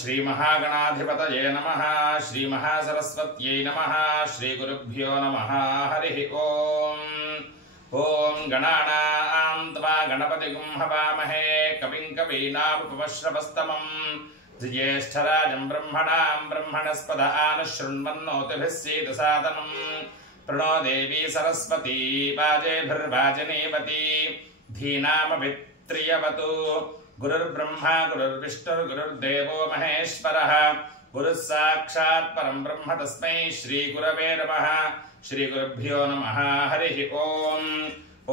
श्री महागणाधिपतये नमः श्री महासरस्वत्यै नमः श्री गुरुभ्यो नमः हरिः ओम् ओम गणानां त्वा गणपतिगुं हवामहे कविं कवीनामुपमश्रवस्तमं ज्येष्ठराजं ब्रह्मणां ब्रह्मणस्पद आनशृण्वन्नोतिभिः सीदसादनं प्रणो देवी सरस्वती वाजेभिर्वाजनीवती धीनामभित्रियवतु गुरुर्ब्रह्मा गुरुर्विष्णुर्गुरुर्देवो महेश्वरः गुरुः साक्षात् परं ब्रह्म तस्मै श्री गुरवे नमः श्री गुरुभ्यो नमः हरिः ओम्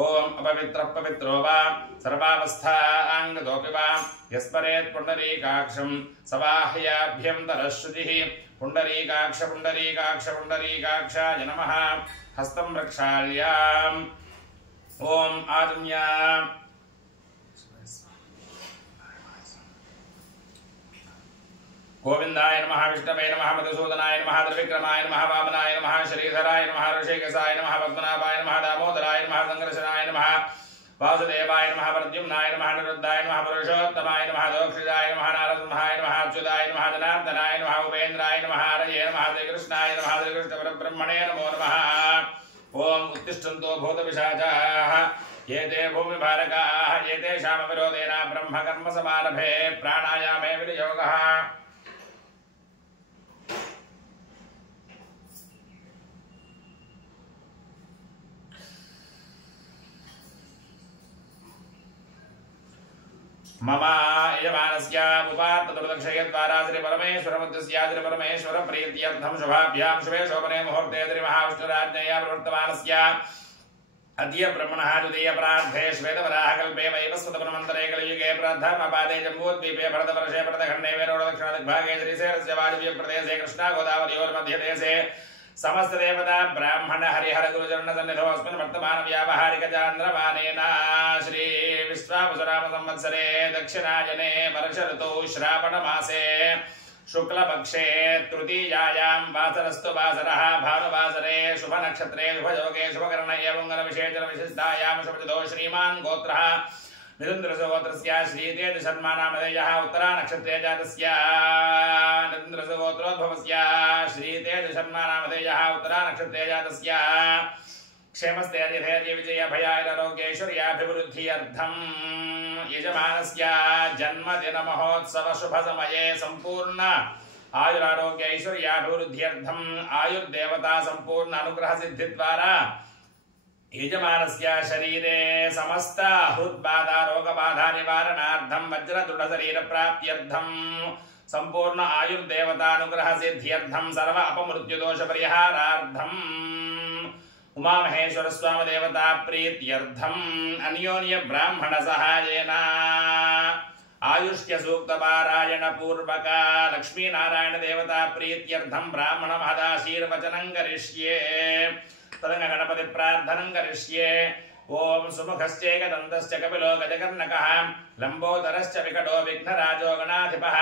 ओम अपवित्रः पवित्रो वा सर्वावस्थाङ्गतोऽपि वा यस्मरेत् पुण्डरीकाक्षं सवाह्याभ्यन्तरः श्रुतिः पुण्डरीकाक्ष पुण्डरीकाक्ष पुण्डरीकाक्षाय नमः हस्तं प्रक्षाल्य ओम आजम्य गोविंदाय नमः विष्णवे नमः मधुसूदनाय नमः त्रिविक्रमाय नमः वामनाय नमः श्रीधराय नमः ऋषिकेशाय नमः पद्मनाभाय नमः दामोदराय नमः संकर्षणाय नमः वासुदेवाय नमः प्रद्युम्नाय नमः निरुद्धाय नमः पुरुषोत्तमाय नमः दोक्षिताय नमः नारसिंहाय नमः अच्युताय नमः जनार्दनाय नमः उपेन्द्राय नमः हरये नमः श्रीकृष्णाय नमः श्रीकृष्णपरब्रह्मणे नमो नमः ओम उत्तिष्ठन्तो भूतपिशाचाः ये ते भूमिभारकाः एतेषाम् अविरोधेन ब्रह्मकर्मसमारभे प्राणायामे विनियोगः मम यजमानस्य उपात्तदुर्दक्षयद्वारा श्री परमेश्वरमुद्दिश्य श्री परमेश्वर प्रीत्यर्थं शुभाभ्यां शुभे शोभने मुहूर्ते श्री महाविष्णुराज्ञया प्रवर्तमानस्य अद्य ब्रह्मणः द्वितीय प्रार्थे श्वेतवराहकल्पे वैवस्वतमन्वन्तरे कलियुगे प्रथमपादे जम्बूद्वीपे भरतवर्षे भरतखण्डे वेरोदक्षिणदिग्भागे श्रीशैलस्य वायव्यप्रदेशे कृष्णागोदावरीयोर्मध्यदेशे समस्त देवता ब्राह्मण हरिहर गुरुचरण सन्निधौ अस्मिन् वर्तमान व्यावहारिक चान्द्रमानेन श्री विश्वावसुनाम संवत्सरे दक्षिणायने वर्ष ऋतौ श्रावण मासे शुक्ल पक्षे तृतीयायां वासरस्तु वासरः भानुवासरे शुभ नक्षत्रे शुभ योगे शुभकर्ण एवं विशेषण विशिष्टायां शुभजदो श्रीमान् गोत्रः निरुन्द्रसुगोत्रस्य श्रीतेज शर्मा नामधेयः उत्तरा नक्षत्रे जातस्य निरुन्द्रसुगोत्रोद्भवस्य श्रीतेज शर्मा नामधेयः उत्तरा नक्षत्रे जातस्य क्षेमस्थैर्यधैर्य विजय भयारोग्यैश्वर्याभिवृद्ध्यर्थं यजमानस्य जन्मदिन महोत्सव शुभ समये संपूर्ण आयुरारोग्य ऐश्वर्याभिवृद्ध्यर्थं आयुर्देवता संपूर्ण अनुग्रह सिद्धि द्वारा यजमानस्य शरीरे समस्त हृद्बाधा रोगबाधा निवारणार्थं वज्रदृढ शरीर प्राप्त्यर्थं संपूर्ण आयुर्देवता अनुग्रह सिद्ध्यर्थं सर्व अपमृत्युदोष परिहारार्थं उमा महेश्वर स्वामी देवता प्रीत्यर्थं अन्योन्य ब्राह्मण सहायेन आयुष्य सूक्त पारायण पूर्वक लक्ष्मी नारायण देवता प्रीत्यर्थं ब्राह्मण महदाशीर्वचनं करिष्ये तदंग गणपति प्रार्थनं करिष्ये ओम सुमुखश्चैकदन्तश्च कपिलो गजकर्णकः लंबोदरश्च विकटो विघ्नराजो गणाधिपः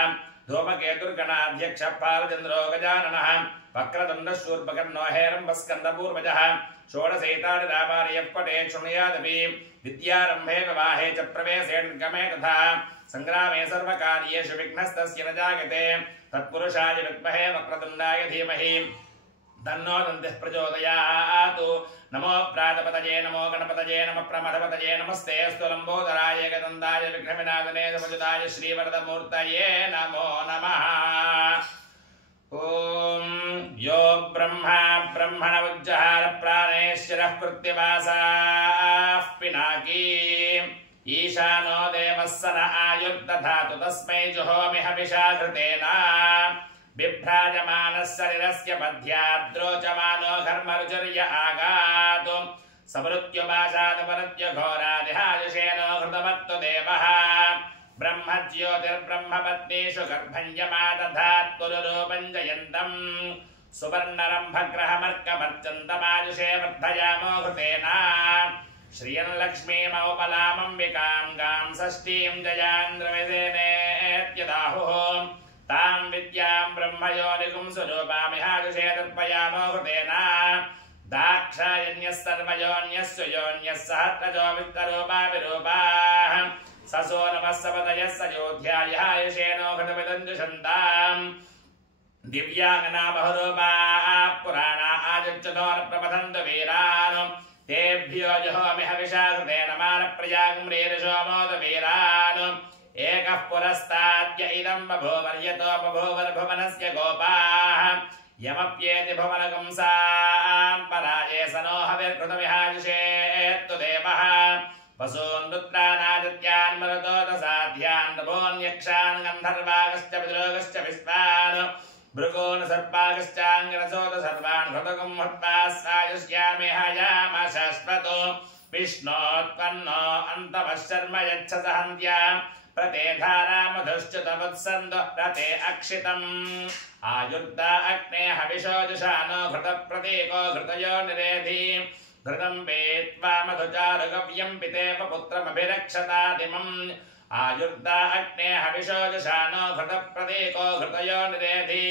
धूमकेतुर्गणाध्यक्ष पालचन्द्रो गजाननः वक्रतुण्ड शूर्पकर्णो हेरम्बस्कन्दपूर्वजः षोडशैतानिरामार्यः पठेत् शृणुयादपि विद्यारम्भे विवाहे च प्रवेशे निर्गमे तथा संग्रामे सर्वकार्येषु विघ्नस्तस्य न जायते तत्पुरुषाय विद्महे वक्रतुण्डाय धीमहि तन्नो दन्तिः प्रचोदयात् नमो प्रातपतये नमो गणपतये नमः प्रमथपतये नमस्ते अस्तु लंबोदराय एकदन्ताय विघ्नविनाशने समजुताय श्रीवरदमूर्तये नमो नमः ओम यो ब्रह्मा ब्रह्मण उज्जहार प्राणेश्वरः कृत्यवासाः पिनाकी ईशानो देवः स न आयुर्दधातु तस्मै जुहोमि हविषा घृतेन बिभ्राजमानः शरीरस्य मध्याद्रोचमानो घर्मरुचर्य आगात् समृत्युपाशादपरत्य घोरादिहायुषेनो हृतमत्तु देवः ब्रह्मज्योतिर्ब्रह्मपत्नीषु गर्भञ्जमादधात् पुरुरूपं जयन्तं सुवर्णरम्भग्रहमर्कमर्चन्तमायुषे वर्धयामो घृतेन श्रियं लक्ष्मीमौपलामम्बिकां गां षष्ठीं जयान्द्रविसेनेत्यदाहुः तां विद्यां ब्रह्मयोनिगुं स्वरूपामिहायुषे तर्पयामो घृतेन दाक्षायण्यः सर्वयोन्यः सुयोन्यः सहस्रजो वित्तरूपा विरूपाः ससो नमः सपदयः सयोध्यायः यशेनो घटमिदञ्जुषन्ताम् दिव्यांगना बहुरूपा पुराणा आजुच्यतोर्प्रपथन्तु वीरान् तेभ्यो जुहोमि हविषा कृतेन मानप्रयागम्रेरिषो मोदवीरान् एकः पुरस्ताद्य इदं बभूवर्यतो बभूवर्भुवनस्य गोपाः यमप्येति भुवनगुंसां पराये स नो हविर्कृतमिहाजुषेत्तु देवः वसून् रुद्रानादित्यान् मरुतो दसाध्यान् नभोन्यक्षान् गन्धर्वागश्च पितृगश्च विश्वान् भृगून् सर्पागश्चाङ्गरसोत सर्वान् हृतगुं हत्वा सायुष्यामि हयाम शाश्वतो विष्णोत्पन्नो अन्तमः शर्म यच्छस हन्त्या प्रते धारा मधुश्च्युतवत्सन्दो रते अक्षितम् आयुर्दा अग्ने हविषोजुषानो घृतप्रतीको घृतयो निरेधि घृतं पेत्वा मधुचारुगव्यं पितेव पुत्रमभिरक्षतादिमम् आयुर्दा अग्ने हविषोजुषानो घृतप्रतीको घृतयो निरेधि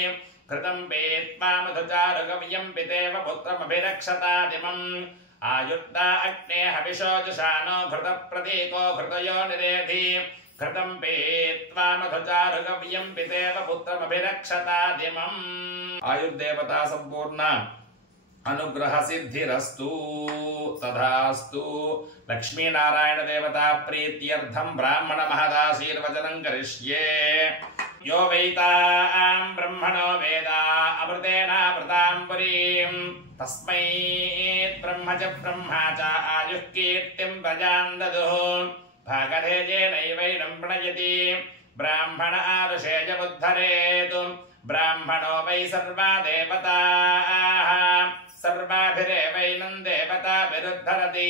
घृतं पेत्वा मधुचारुगव्यं पितेव पुत्रमभिरक्षतादिमम् आयुर्दा अग्ने हविषोजुषानो घृतप्रतीको घृतयो निरेधि घृतं पेत्वा मधुचारुगव्यं पितेव पुत्रमभिरक्षतादिमम् आयुर्देवता संपूर्ण अनुग्रह सिद्धिरस्तु तथास्तु लक्ष्मी नारायण देवता प्रीत्यर्थं ब्राह्मण महदाशीर्वचनं करिष्ये यो वैतां ब्रह्मणो वेदा अमृतेनावृतां पुरीं तस्मै ब्रह्म च ब्रह्मा च आयुः कीर्तिं प्रजां ददुः भागधेयेनैवैनं प्रणयति ब्राह्मण आरुषेय बुद्धरेतु ब्राह्मणो वै सर्वा देवताः सर्वाभिरेवैनं देवताभिरुद्धरति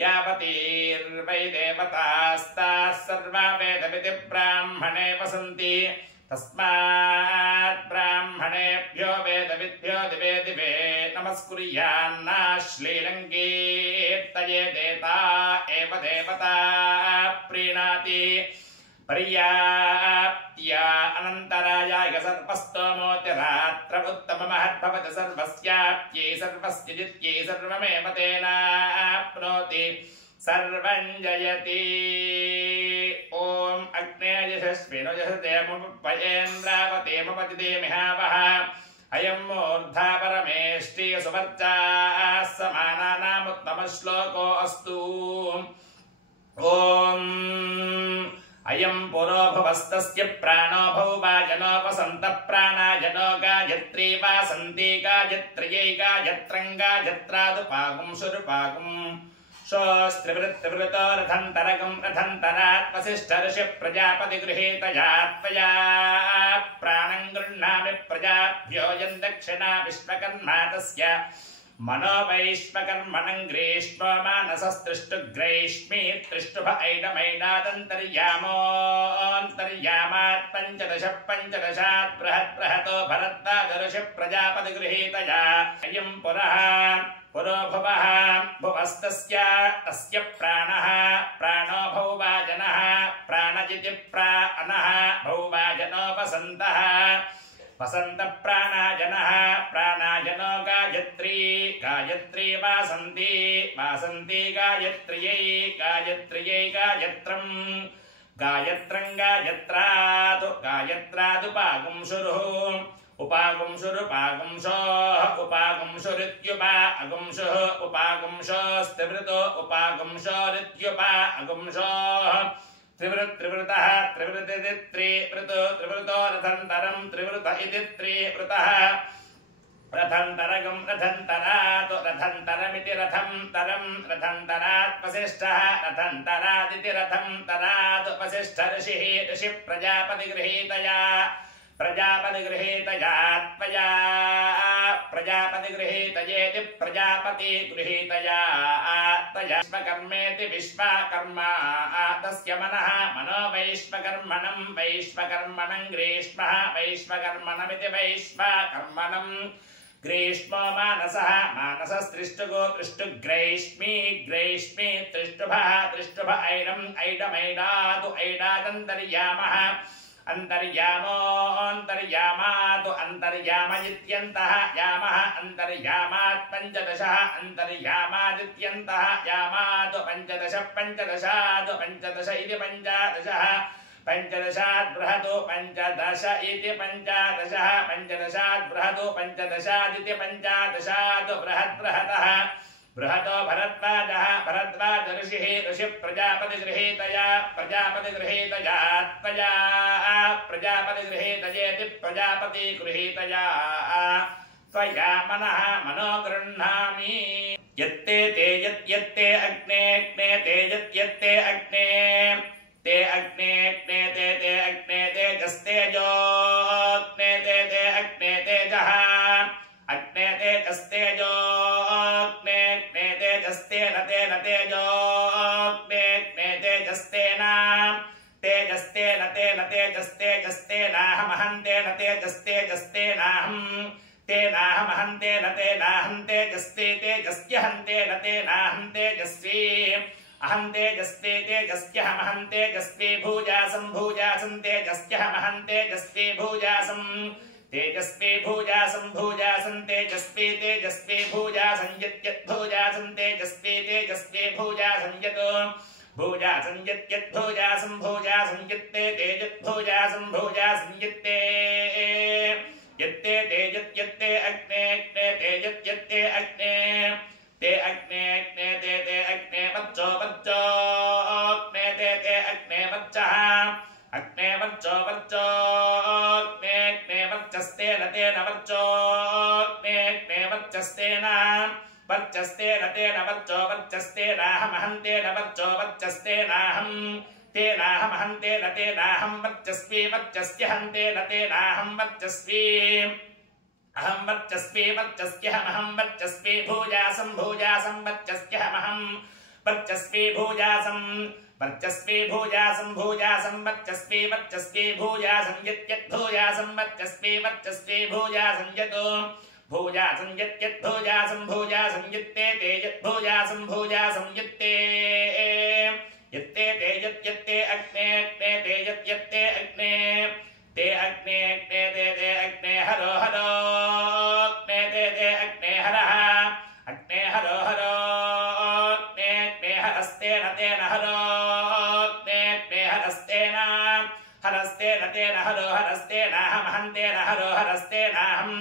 यावतीर्वै देवतास्ताः सर्वा वेदविति ब्राह्मणे वसन्ति तस्मात् ब्राह्मणेभ्यो वेदविद्भ्यो दिवे दिवे नमस्कुर्यान्नाश्लीलङ्कीर्तये देता एव देवता प्रीणाति पर्याप्त्या अनन्तरायाय सर्वस्तोमोऽतिरात्र उत्तममहद्भवति सर्वस्याप्त्यै सर्वस्य जित्यै सर्वमेव तेनाप्नोति सर्वं जयति ॐ अग्ने यशस्विनो यशतेमुपयेन्द्रावतेमुपतिदेमिहावः अयं मूर्धा परमेष्टि सुवर्चाः समानानामुत्तमश्लोको अस्तु ॐ अयं पुरो भुवस्तस्य प्राणो भौवाजनो वसन्त प्राणाजनो गायत्री वासन्ति गायत्र्यै गायत्रं गायत्रादुपागुं सुरुपागुं शोस्त्रिवृत्तिवृतो रथन्तरगं रथन्तरात् वसिष्ठ ऋषि प्रजापति गृहीतया त्वया प्राणं गृह्णामि प्रजाभ्यो यं दक्षिणा विश्वकर्मा तस्य मनो वैश्वकर्मणं ग्रीष्म मानसस्त्रिष्टुग्रैष्मी त्रिष्टुभ ऐडमैडादन्तर्यामोऽन्तर्यामात् पञ्चदश पञ्चदशात् बृहतो भरद्वाजऋषि प्रजापति गृहीतया अयं पुरः पुरो भुवः भुवस्तस्य तस्य प्राणः प्राणो भौवाजनः प्राणजिति प्राणः भौवाजनो वसन्तः वसन्त प्राणाजनः प्राणाजनो गायत्री गायत्री वासन्ति वासन्ति गायत्र्यै गायत्र्यै गायत्रं गायत्रं गायत्रादु गायत्रादुपागुंशुरुः उपागुंशुरुपागुंशोः उपागुंशुरित्युपा अगुंशुः उपागुंशोस्त्रिवृतो उपागुंशोरित्युपा अगुंशोः त्रिवृतः त्रिवृतिति त्रिवृतो त्रिवृतो रथन्तरं त्रिवृत इति त्रिवृतः रथन्तरगं रथन्तरात् रथन्तरमिति रथं तरं रथन्तरात् वसिष्ठः रथन्तरादिति रथं तरात् वसिष्ठ ऋषिः ऋषि प्रजापति गृहीतया त्वया प्रजापति गृहीतयेति प्रजापति गृहीतया त्वया विश्वकर्मेति विश्वकर्मा तस्य मनः मनो वैश्वकर्मणं वैश्वकर्मणं ग्रीष्मः वैश्वकर्मणमिति वैश्वकर्मणं ग्रीष्मो मानसः मानसस्त्रिष्टुगो त्रिष्टुग्रैष्मी ग्रैष्मी त्रिष्टुभः त्रिष्टुभ ऐडम् ऐडमैडादु ऐडादन्तर्यामः अन्तर्यामोऽन्तर्यामातु अन्तर्याम इत्यन्तः यामः अन्तर्यामात् पञ्चदशः अन्तर्यामादित्यन्तः यामातु पञ्चदश पञ्चदशातु पञ्चदश इति पञ्चदशः पञ्चदशात् बृहतो पञ्चदश इति पञ्चदशः पञ्चदशात् बृहतो पञ्चदशादिति पञ्चदशात् बृहतः बृहतो भरद्वाजः भरद्वाज ऋषिः ऋषिः प्रजापतिगृहीतया प्रजापतिगृहीतया त्वया प्रजापतिगृहीतयेति प्रजापतिगृहीतया त्वया मनः मनो गृह्णामि यत्ते ते यत्ते अग्ने अग्ने ते यत्ते अग्ने ते अग्ने अग्ने ते अग्ने तेजस्तेजो अग्ने ते अग्ने तेजः अग्ने तेजस्तेजो अग्ने तेजस्तेन तेन तेजो अग्ने तेजस्तेन तेजस्तेन तेन तेजस्तेजस्तेनाहमहं तेन तेजस्तेजस्तेनाहं तेनाहमहं तेन तेनाहं तेजस्ते तेजस्यहं तेन तेनाहं तेजस्वी अहं तेजस्वी तेजस्यहमहं तेजस्वी भूजासं भूजासं तेजस्यहमहं तेजस्वी भूजासं तेजस्वी भूजासं भूजासं तेजस्वी तेजस्वी भूजासं यत् भूजासं तेजस्वी तेजस्वी भूजासं यत् भूजासं यत् भूजासं भूजासं यत्ते तेजत् भूजासं भूजासं यत्ते यत्ते तेजत् यत्ते अग्ने अग्ने तेजत् यत्ते अग्ने ते अग्ने अग्ने ते अग्ने वच्चो वच्चो अग्ने ते अग्ने वच्चः अग्ने वच्चो वच्चो अग्ने अग्ने वच्चस्तेन तेन वच्चो अग्ने वच्चस्तेन वर्चस्तेन तेन वच्चो वर्चस्तेनाहमहं तेन वच्चो वर्चस्तेनाहं तेनाहमहं तेन तेनाहं वर्चस्वी वर्चस्यहं तेन तेनाहं वर्चस्वी अहं वर्चस्वी वर्चस्यहमहं वर्चस्वी भूजासं भूजासं वर्चस्यहमहं वर्चस्वी भूजासं वर्चस्वी भूजासं भूजासं वर्चस्वी वर्चस्वी भूजासं यत् भूजासं वर्चस्वी वर्चस्वी भूजासं यत् भूजासं यत् भूजासं भूजासं यत्ते ते यत् भूजासं भूजासं यत्ते यत्ते ते यत्ते अग्ने अग्ने ते यत्ते अग्ने ते अग्ने अग्ने ते अग्ने हरो हरो अग्ने ते अग्ने हरः अग्ने हरो हरो अग्ने अग्ने हरस्तेन तेन हरो अग्ने अग्ने हरस्तेन हरस्तेन तेन हरो हरस्तेनाहमहं तेन हरो हरस्तेनाहं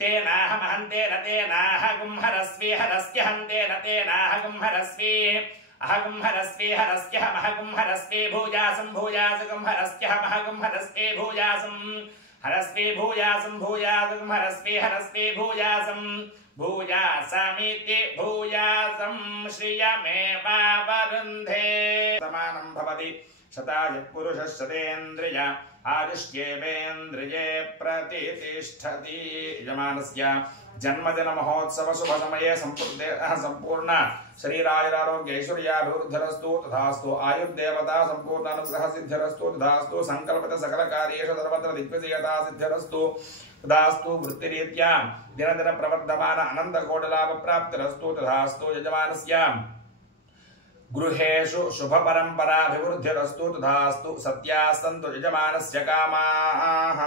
तेनाहमहं तेन तेनाहगुं हरस्वी हरस्यहं तेन तेनाहगुं हरस्वी अहगुं हरस्वी हरस्यहमहगुं हरस्वी भूजासं भूजासगुं हरस्यहमहगुं हरस्वी भूजासं हरस्वी भूजासं भूजासगुं हरस्वी हरस्वी भूजासं भूजासमिति भूजासं श्रियमेवावरुन्धे समानं भवति शताय पुरुषः शतेन्द्रिय आयुष्येवेन्द्रिये प्रतिष्ठति यजमानस्य जन्मदिन महोत्सव शुभ समये संपूर्ण शरीरायुरारोग्य ऐश्वर्याभिवृद्धिरस्तु तथास्तु आयुर्देवता संपूर्ण अनुग्रह सिद्धिरस्तु तथास्तु संकल्पित सकल कार्येषु सर्वत्र दिग्विजयता सिद्धिरस्तु तथास्तु वृत्तिरीत्या दिन दिन प्रवर्धमान अनंत कोटि लाभ प्राप्तिरस्तु तथास्तु यजमानस्य गृहेषु शुभ परंपराभिवृद्धिरस्तु तथास्तु सत्यास्तु यजमानस्य कामाः।